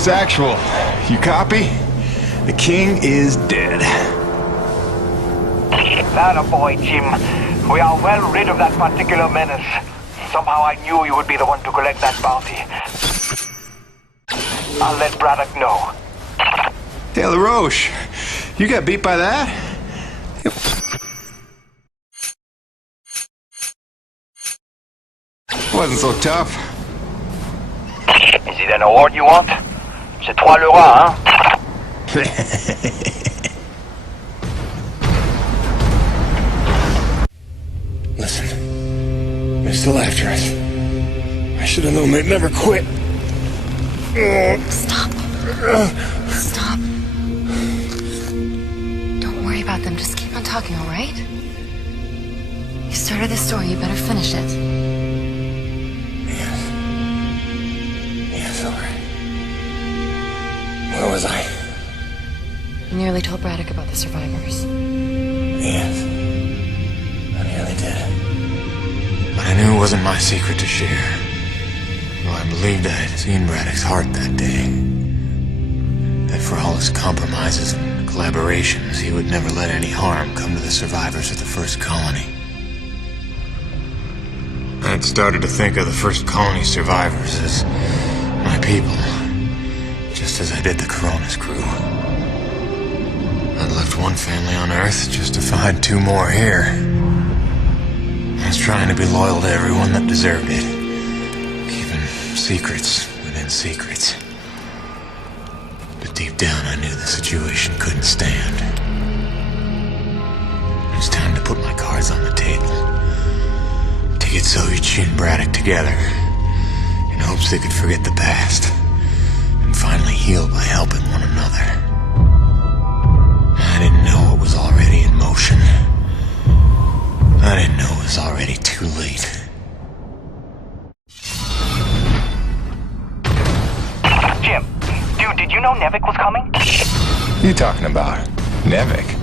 Honest Actual. You copy? The king is dead. Boy, Jim. We are well rid of that particular menace. Somehow I knew you would be the one to collect that bounty. I'll let Braddock know. Hey, LaRoche, you got beat by that? Wasn't so tough. Is it an award you want? C'est toi le roi, hein? Listen, they're still after us. I should have known they'd never quit. Stop. Stop. Don't worry about them. Just keep on talking, all right? You started this story. You better finish it. Yes, all right. Where was I? You nearly told Braddock about the survivors. Yes. I nearly did. But I knew it wasn't my secret to share. Well, I believed I had seen Braddock's heart that day. That for all his compromises and collaborations, he would never let any harm come to the survivors of the first colony. I had started to think of the first colony survivors as my people, just as I did the Corona's crew. I'd left one family on Earth just to find two more here. I was trying to be loyal to everyone that deserved it. Keeping secrets within secrets. But deep down I knew the situation couldn't stand. It was time to put my cards on the table. To get Soichi and Braddock together. In hopes they could forget the past. And finally heal by helping one another. I didn't know it was already in motion. I didn't know it was already too late. Jim, dude, did you know Nevik was coming? What are you talking about? Nevik?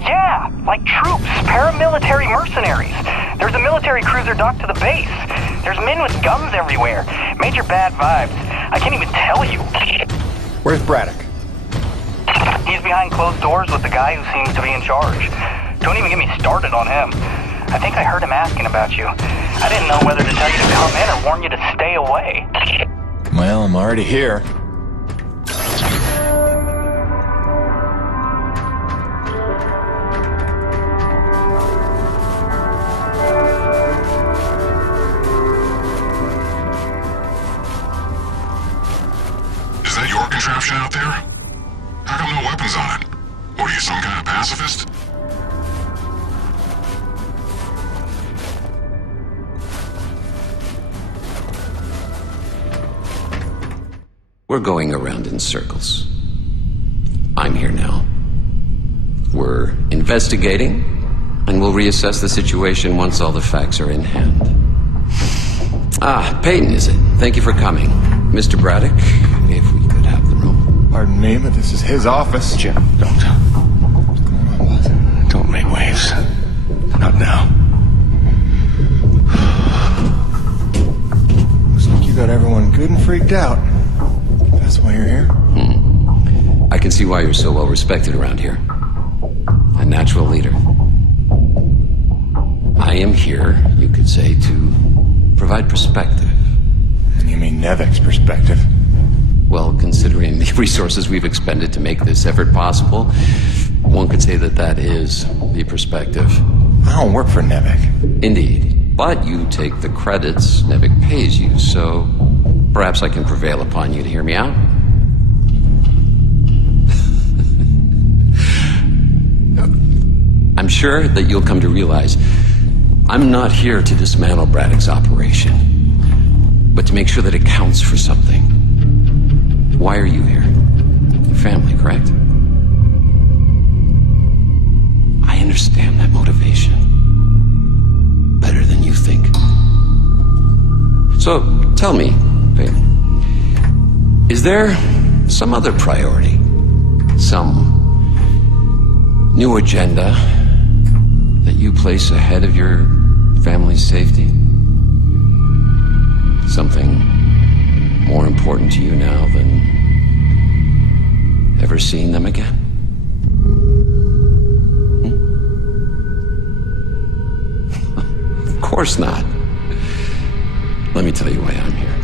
Yeah, like troops, paramilitary mercenaries. There's a military cruiser docked to the base. There's men with guns everywhere. Major bad vibes. I can't even tell you. Where's Braddock? He's behind closed doors with the guy who seems to be in charge. Don't even get me started on him. I think I heard him asking about you. I didn't know whether to tell you to come in or warn you to stay away. Well, I'm already here. Is that your contraption out there? How come no weapons on it? What are you, some kind of pacifist? We're going around in circles. I'm here now. We're investigating, and we'll reassess the situation once all the facts are in hand. Ah, Peyton, is it? Thank you for coming. Mr. Braddock, if we could have the room. Pardon me, but this is his office. Jim, don't. Don't make waves. Not now. Looks like you got everyone good and freaked out. That's why you're here? I can see why you're so well respected around here. A natural leader. I am here, you could say, to provide perspective. And you mean Nevik's perspective? Well, considering the resources we've expended to make this effort possible, one could say that that is the perspective. I don't work for Nevik. Indeed. But you take the credits Nevik pays you, so perhaps I can prevail upon you to hear me out. I'm sure that you'll come to realize I'm not here to dismantle Braddock's operation, but to make sure that it counts for something. Why are you here? Your family, correct? I understand that motivation better than you think. So, tell me, Peyton, is there some other priority? Some new agenda that you place ahead of your family's safety? Something more important to you now than ever seeing them again? Of course not. Let me tell you why I'm here.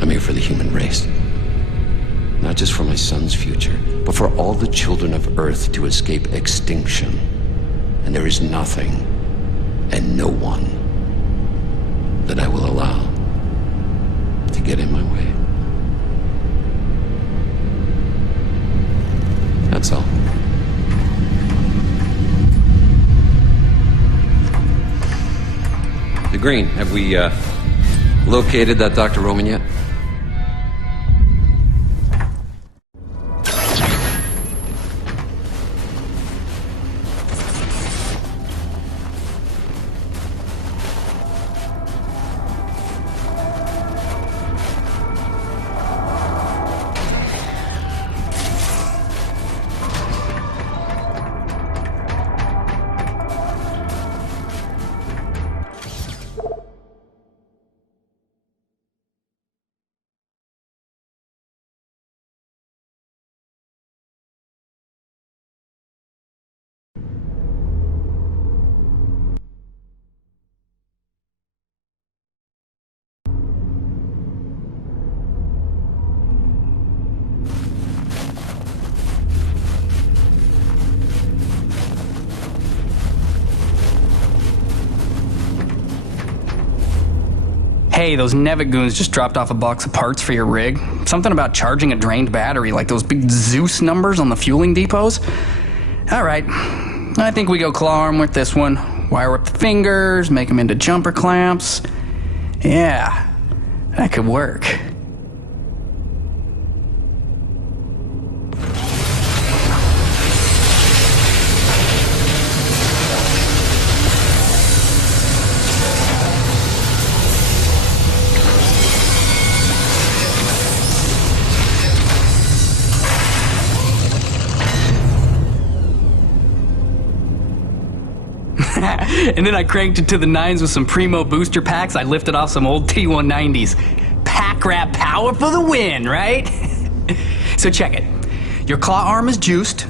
I'm here for the human race. Not just for my son's future, but for all the children of Earth to escape extinction. And there is nothing and no one that I will allow to get in my way. That's all. The Green, have we located that Dr. Roman yet? Hey, those Nevigoons just dropped off a box of parts for your rig. Something about charging a drained battery, like those big Zeus numbers on the fueling depots. Alright, I think we go claw arm with this one. Wire up the fingers, make them into jumper clamps. Yeah, that could work. And then I cranked it to the nines with some Primo booster packs I lifted off some old T190s. Pack rat power for the win, right? So check it. Your claw arm is juiced.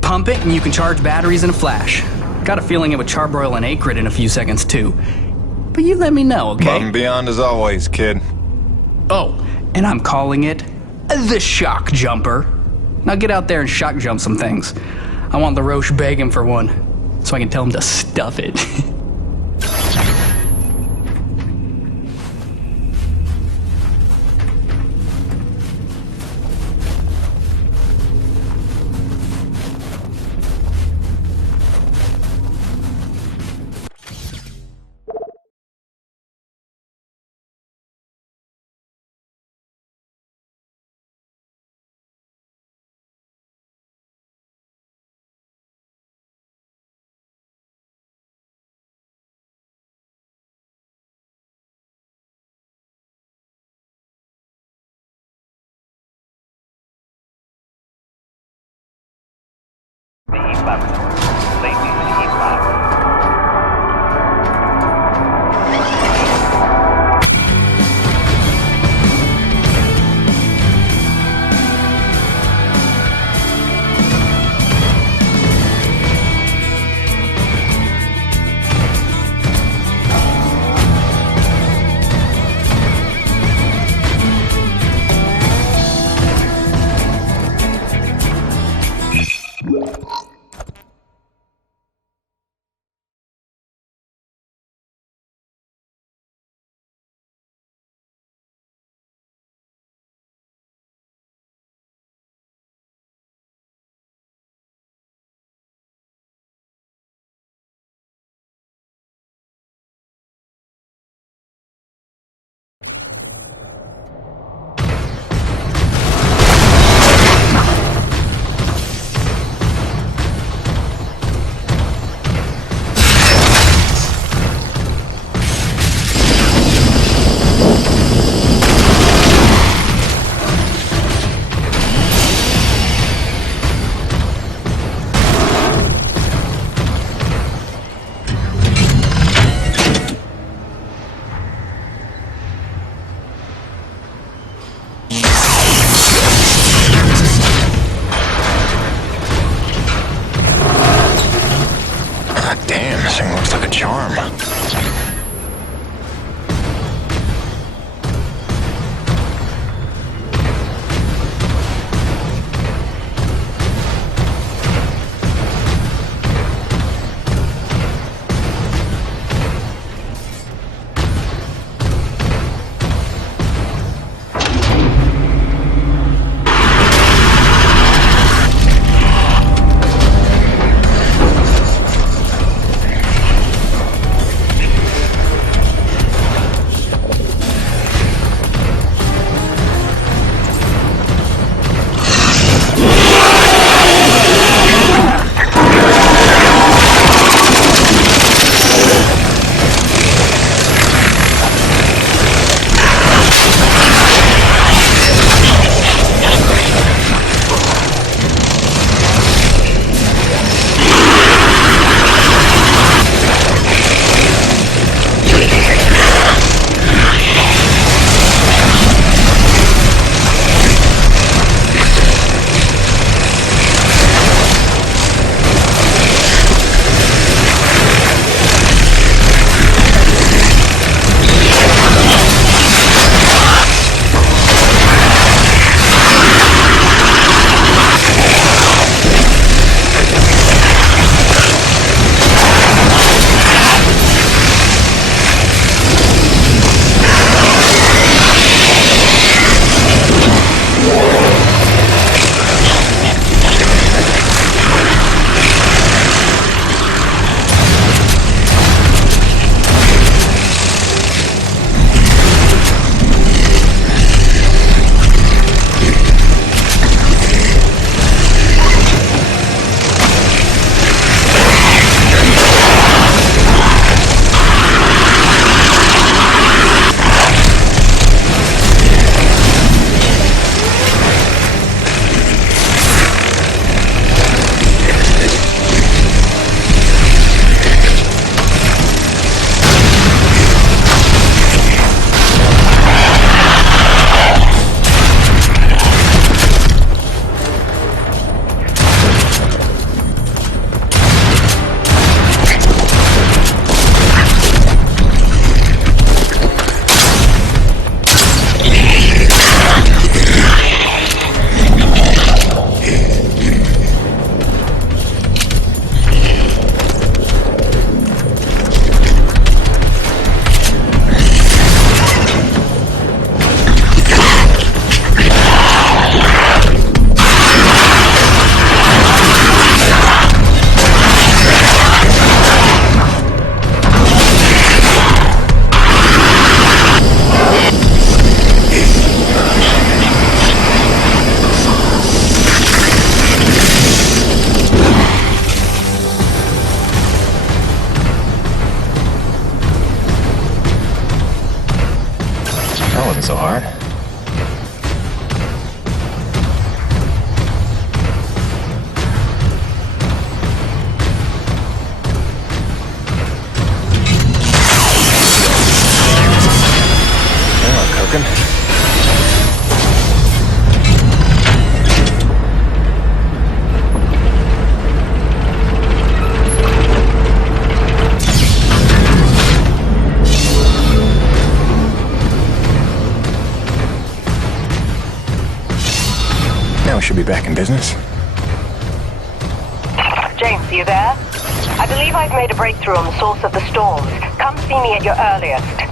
Pump it and you can charge batteries in a flash. Got a feeling it would charbroil an acrid in a few seconds too. But you let me know, okay? Above and beyond as always, kid. Oh, and I'm calling it the shock jumper. Now get out there and shock jump some things. I want the Roche begging for one, so I can tell him to stuff it. The East Laboratory. Lately, the East Lab. should be back in business. James, are you there? I believe I've made a breakthrough on the source of the storms. Come see me at your earliest.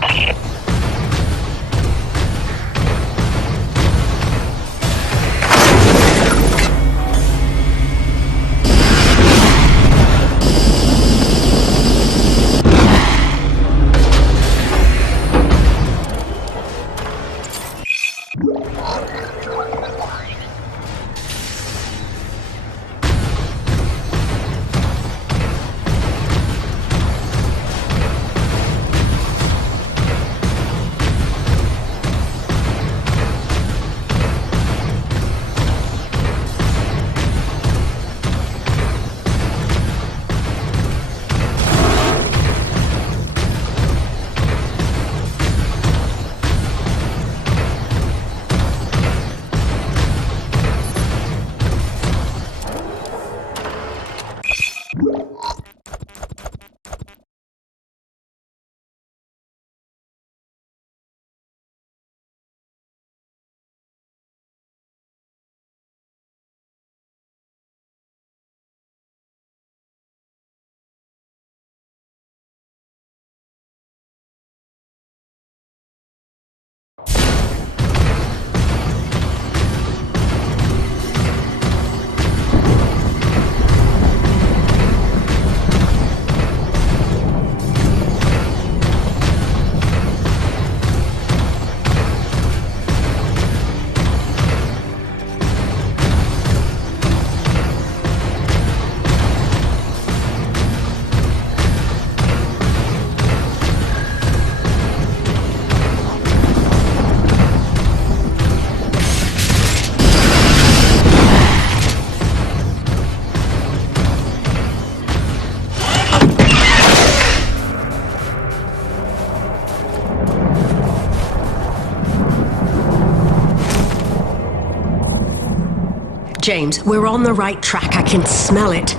James, we're on the right track. I can smell it.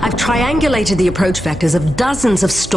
I've triangulated the approach vectors of dozens of storms.